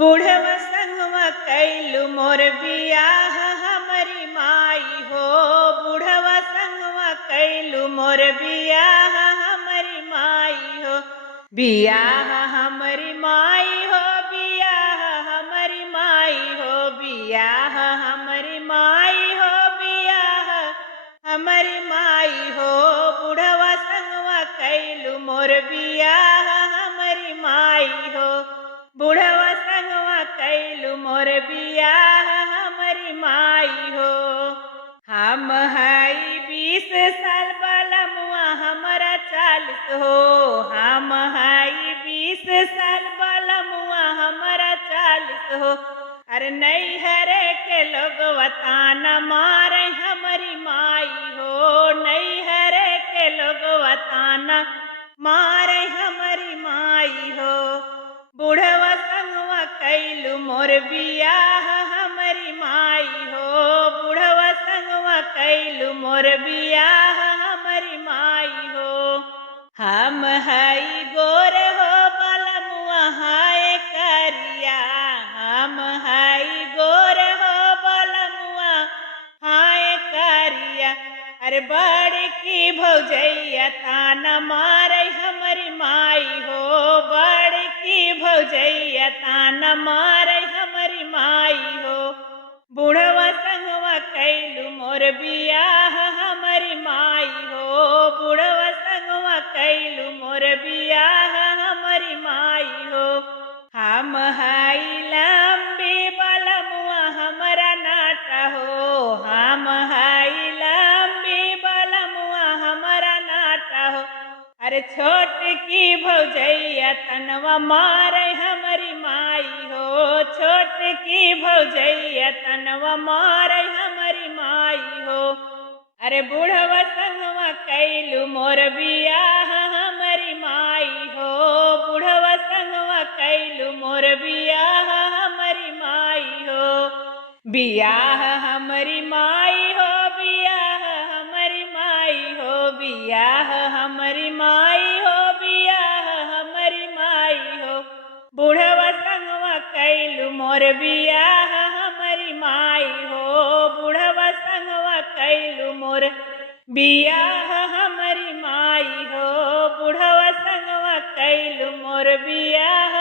बूढ़वा संगवा कैलू मोर बियाह हमरी माई हो। बूढ़वा संगवा कैलू मोर बियाह हमरी माई हो। बियाह हमरी माई हो, बियाह हमरी माई हो, बियाह हमरी माई हो, बियाह हमरी माई हो। बूढ़वा संगवा कैलू मोर बियाह हमरी माई हो। बूढ़वा संगवा कैलू मोर बियाह हमरी माई हो। हम हई 20 साल बलमुआ हमरा 40 हो। हम हई 20 साल बलमुआ हमरा 40 हो। अरे नैहर के लोगवा ताना मारे हमरी माई हो। नैहर के लोगवा ताना मारे हमरी माई हो। बूढ़वा संगवा कैलू मोर बियाह हमरी माई हो। बूढ़वा संगवा कैलू मोर बियाह हमरी माई हो। हम हई गोर हो बलमुआ हाय करिया। हम हई गोर हो बलमुआ हाय करिया। अरे बड़की भौजैया ताना मारे हमरी माई हो। बड़की भौजैया ताना मारे हमरी माई हो। बूढ़वा संगवा कैलू मोर बियाह हमरी माई हो। बूढ़वा संगवा कैलू मोर बियाह हमरी माई हो। हम हई लंबी बलमुआ हमरा नाटा हो। हम हई लंबी बलमुआ हमरा नाटा हो। अरे छोटकी भौजैया तनवा मारे हमरी माई हो। छोटकी भौजैया तनवा मारे हमरी माई हो। अरे बूढ़वा संगवा कैलू मोर बियाह हमरी माई हो। बूढ़वा संगवा कैलू मोर बियाह हमरी माई हो। बियाह हमरी माई हो, बियाह हमरी माई हो, बियाह हमरी माई हो, बियाह हमरी माई हो। बूढ़वा संगवा कैलू मोर बियाह हमरी माई हो। बूढ़वा संगवा कैलू मोर बियाह हमरी माई हो। बूढ़वा संगवा कैलू मोर बियाह